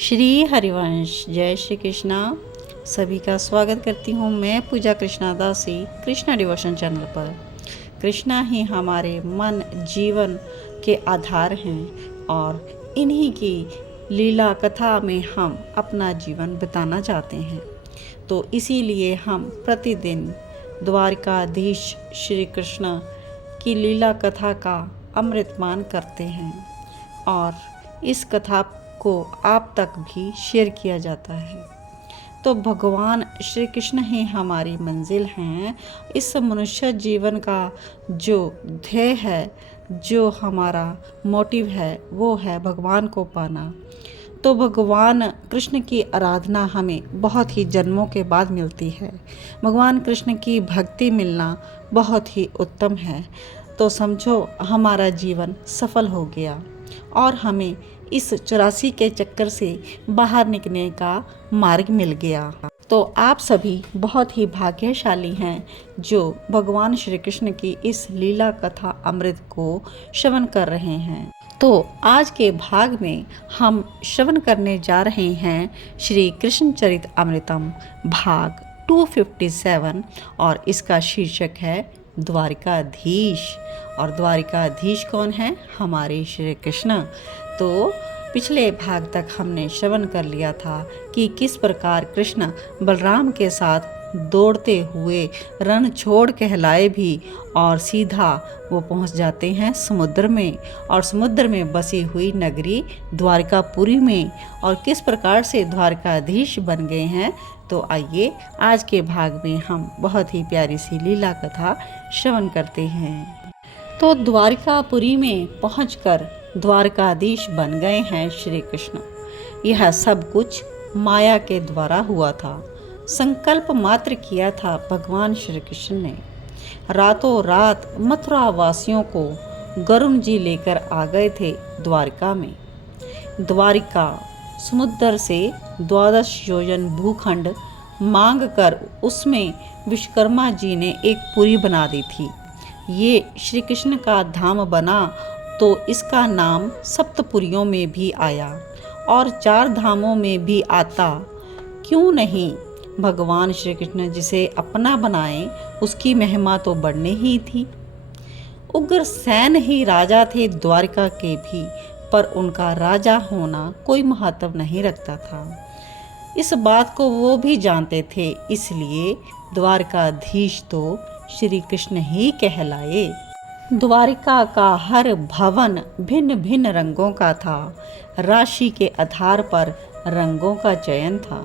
श्री हरिवंश। जय श्री कृष्णा। सभी का स्वागत करती हूँ मैं पूजा कृष्णा दासी कृष्णा डिवोशन चैनल पर। कृष्णा ही हमारे मन जीवन के आधार हैं और इन्हीं की लीला कथा में हम अपना जीवन बिताना चाहते हैं। तो इसीलिए हम प्रतिदिन द्वारकाधीश श्री कृष्ण की लीला कथा का अमृतपान करते हैं और इस कथा को आप तक भी शेयर किया जाता है। तो भगवान श्री कृष्ण ही हमारी मंजिल हैं। इस मनुष्य जीवन का जो ध्येय है, जो हमारा मोटिव है, वो है भगवान को पाना। तो भगवान कृष्ण की आराधना हमें बहुत ही जन्मों के बाद मिलती है। भगवान कृष्ण की भक्ति मिलना बहुत ही उत्तम है। तो समझो हमारा जीवन सफल हो गया और हमें इस 84 के चक्कर से बाहर निकलने का मार्ग मिल गया। तो आप सभी बहुत ही भाग्यशाली हैं जो भगवान श्री कृष्ण की इस लीला कथा अमृत को श्रवण कर रहे हैं। तो आज के भाग में हम श्रवण करने जा रहे हैं श्री कृष्ण चरित अमृतम भाग 257 और इसका शीर्षक है द्वारिकाधीश। और द्वारिकाधीश कौन है? हमारे श्री कृष्ण। तो पिछले भाग तक हमने श्रवण कर लिया था कि किस प्रकार कृष्ण बलराम के साथ दौड़ते हुए रण छोड़ कहलाए भी और सीधा वो पहुंच जाते हैं समुद्र में और समुद्र में बसी हुई नगरी द्वारकापुरी में और किस प्रकार से द्वारकाधीश बन गए हैं। तो आइए आज के भाग में हम बहुत ही प्यारी सी लीला कथा श्रवण करते हैं। तो द्वारकापुरी में पहुंचकर द्वारकाधीश बन गए हैं श्री कृष्ण। यह सब कुछ माया के द्वारा हुआ था। संकल्प मात्र किया था भगवान श्री कृष्ण ने। रातों रात मथुरा वासियों को गरुण जी लेकर आ गए थे द्वारका में। द्वारिका समुद्र से 12 योजन भूखंड मांग कर उसमें विश्वकर्मा जी ने एक पुरी बना दी थी। ये श्री कृष्ण का धाम बना तो इसका नाम सप्तपुरियों में भी आया और 4 धामों में भी आता। क्यों नहीं? भगवान श्री कृष्ण जिसे अपना बनाए उसकी महिमा तो बढ़नी ही थी। उग्रसेन ही राजा थे द्वारका के भी, पर उनका राजा होना कोई महत्व नहीं रखता था। इस बात को वो भी जानते थे, इसलिए द्वारकाधीश तो श्री कृष्ण ही कहलाए। द्वारिका का हर भवन भिन्न भिन्न रंगों का था। राशि के आधार पर रंगों का चयन था।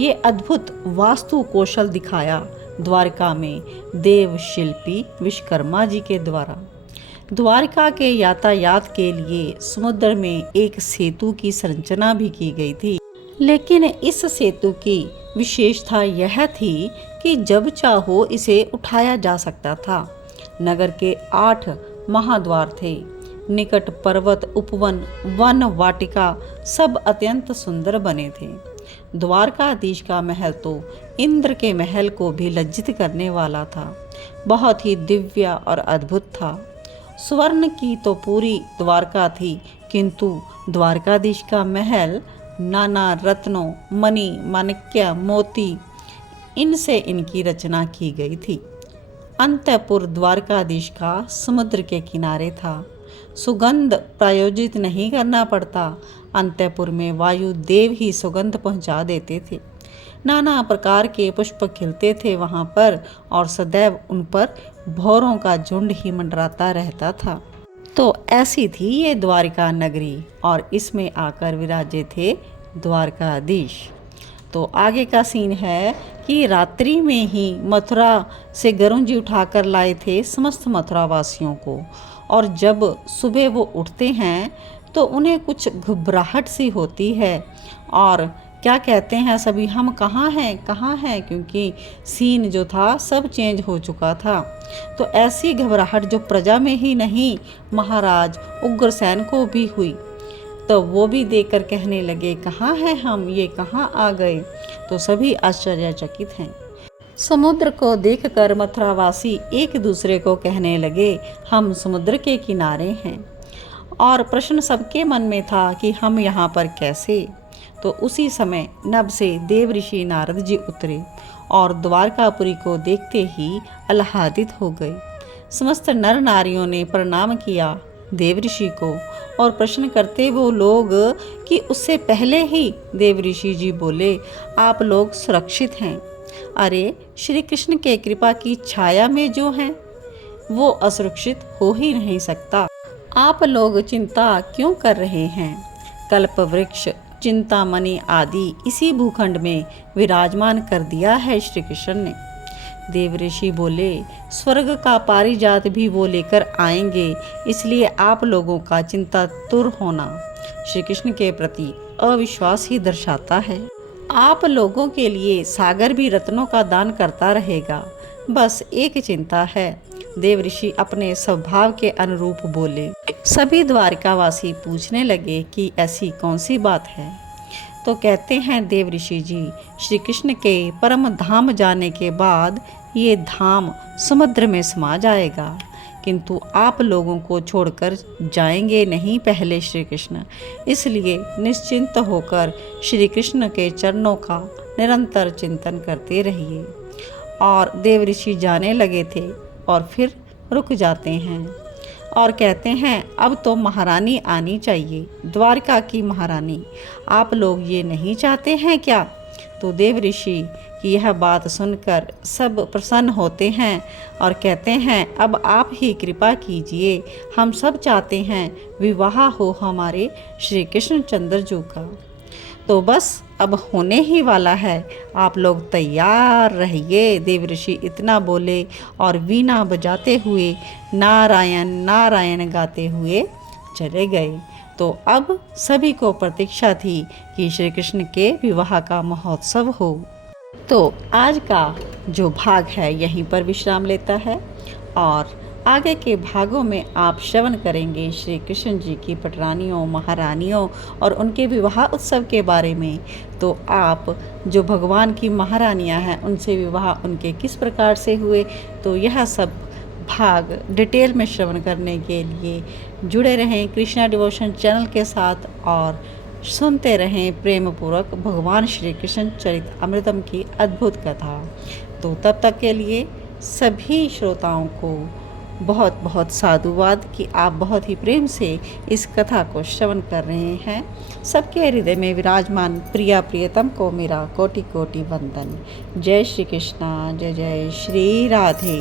ये अद्भुत वास्तु कौशल दिखाया द्वारका में देव शिल्पी विश्वकर्मा जी के द्वारा। द्वारका के यातायात के लिए समुद्र में एक सेतु की संरचना भी की गई थी, लेकिन इस सेतु की विशेषता यह थी कि जब चाहो इसे उठाया जा सकता था। नगर के 8 महाद्वार थे। निकट पर्वत, उपवन, वन, वाटिका सब अत्यंत सुंदर बने थे। द्वारकाधीश का महल तो इंद्र के महल को भी लज्जित करने वाला था। बहुत ही दिव्य और अद्भुत था। स्वर्ण की तो पूरी द्वारका थी, किंतु द्वारकाधीश का महल नाना रत्नों, मणि, माणिक्य, मोती इनसे इनकी रचना की गई थी। अंतःपुर द्वारकाधीश का समुद्र के किनारे था। सुगंध प्रायोजित नहीं करना पड़ता। अंतःपुर में वायु देव ही सुगंध पहुंचा देते थे। नाना प्रकार के पुष्प खिलते थे वहां पर और सदैव उन पर भौरों का झुंड ही मंडराता रहता था। तो ऐसी थी ये द्वारिका नगरी और इसमें आकर विराजे थे द्वारकाधीश। तो आगे का सीन है कि रात्रि में ही मथुरा से गरुण जी उठाकर लाए थे समस्त मथुरा वासियों को, और जब सुबह वो उठते हैं तो उन्हें कुछ घबराहट सी होती है और क्या कहते हैं सभी, हम कहाँ हैं, क्योंकि सीन जो था सब चेंज हो चुका था। तो ऐसी घबराहट जो प्रजा में ही नहीं महाराज उग्रसेन को भी हुई। तो वो भी देखकर कहने लगे, कहाँ हैं हम, ये कहाँ आ गए। तो सभी आश्चर्यचकित हैं। समुद्र को देखकर मथुरावासी एक दूसरे को कहने लगे, हम समुद्र के किनारे हैं। और प्रश्न सबके मन में था कि हम यहाँ पर कैसे। तो उसी समय नभ से देव ऋषि नारद जी उतरे और द्वारकापुरी को देखते ही आह्लादित हो गए। समस्त नर नारियों ने प्रणाम किया देव ऋषि को और प्रश्न करते वो लोग कि उससे पहले ही देव ऋषि जी बोले, आप लोग सुरक्षित हैं। अरे श्री कृष्ण के कृपा की छाया में जो हैं वो असुरक्षित हो ही नहीं सकता। आप लोग चिंता क्यों कर रहे हैं? कल्प वृक्ष चिंतामणि आदि इसी भूखंड में विराजमान कर दिया है श्री कृष्ण ने। देव ऋषि बोले, स्वर्ग का पारिजात भी वो लेकर आएंगे, इसलिए आप लोगों का चिंता दूर होना श्री कृष्ण के प्रति अविश्वास ही दर्शाता है। आप लोगों के लिए सागर भी रत्नों का दान करता रहेगा, बस एक चिंता है। देव ऋषि अपने स्वभाव के अनुरूप बोले। सभी द्वारकावासी पूछने लगे कि ऐसी कौन सी बात है। तो कहते हैं देव ऋषि जी, श्री कृष्ण के परम धाम जाने के बाद ये धाम समुद्र में समा जाएगा, किंतु आप लोगों को छोड़कर जाएंगे नहीं पहले श्री कृष्ण। इसलिए निश्चिंत होकर श्री कृष्ण के चरणों का निरंतर चिंतन करते रहिए। और देव ऋषि जाने लगे थे और फिर रुक जाते हैं और कहते हैं, अब तो महारानी आनी चाहिए, द्वारका की महारानी। आप लोग ये नहीं चाहते हैं क्या? तो देव ऋषि की यह बात सुनकर सब प्रसन्न होते हैं और कहते हैं, अब आप ही कृपा कीजिए, हम सब चाहते हैं विवाह हो हमारे श्री कृष्ण चंद्र जी का। तो बस अब होने ही वाला है, आप लोग तैयार रहिए। देव ऋषि इतना बोले और वीणा बजाते हुए नारायण नारायण गाते हुए चले गए। तो अब सभी को प्रतीक्षा थी कि श्री कृष्ण के विवाह का महोत्सव हो। तो आज का जो भाग है यहीं पर विश्राम लेता है और आगे के भागों में आप श्रवण करेंगे श्री कृष्ण जी की पटरानियों, महारानियों और उनके विवाह उत्सव के बारे में। तो आप जो भगवान की महारानियां हैं उनसे विवाह उनके किस प्रकार से हुए, तो यह सब भाग डिटेल में श्रवण करने के लिए जुड़े रहें कृष्णा डिवोशन चैनल के साथ और सुनते रहें प्रेम पूर्वक भगवान श्री कृष्ण चरित अमृतम की अद्भुत कथा। तो तब तक के लिए सभी श्रोताओं को बहुत बहुत साधुवाद कि आप बहुत ही प्रेम से इस कथा को श्रवण कर रहे हैं। सबके हृदय में विराजमान प्रिया प्रियतम को मेरा कोटि कोटि वंदन। जय श्री कृष्णा, जय जय श्री राधे।